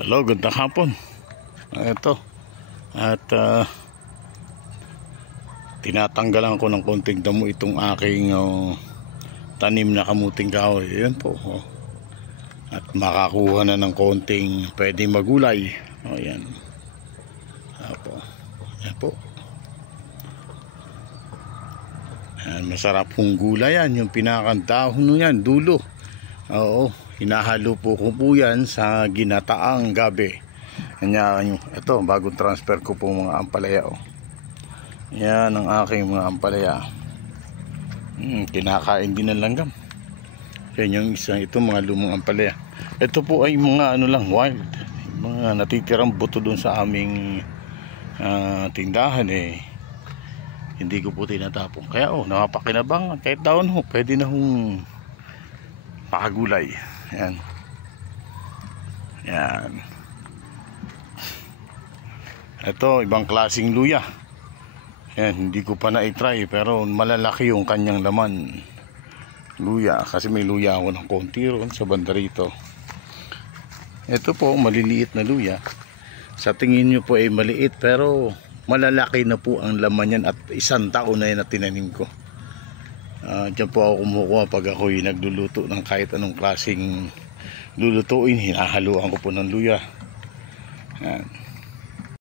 Hello, gandang hapon. Ito. At tinatanggalan ko ng konting damo itong aking tanim na kamuting kahoy. Ayan po. At makakuha na ng konting pwedeng magulay. Ayan. Apo. Ayan po. Ayan, masarap pong gulay yan. Yung pinakandahon nyo yan, dulo. Oo. Hinahalo po ko po yan sa ginataang gabi. Kanya, ito, bagong transfer ko po mga ampalaya. Yan ang aking mga ampalaya. Kinakain din ng langgam. Yan yung isa, ito mga lumang ampalaya. Ito po ay mga ano lang, wild. Mga natitirang buto dun sa aming tindahan eh. Hindi ko po tinatapon. Kaya napapakinabang. Kahit daon pwede na hong pakagulay. Yan. Yan. Ito, ibang klaseng luya. Yan, hindi ko pa na-try pero malalaki yung kanyang laman. Luya, kasi may luya ako ng konti ron sa banda rito. Ito po, maliliit na luya. Sa tingin nyo po ay maliit pero malalaki na po ang laman yan at isang taon na yan na tinanim ko. Diyan po ako kumukuha pag ako'y nagluluto ng kahit anong klaseng lulutuin. Hinahaluan ko po ng luya. Yan.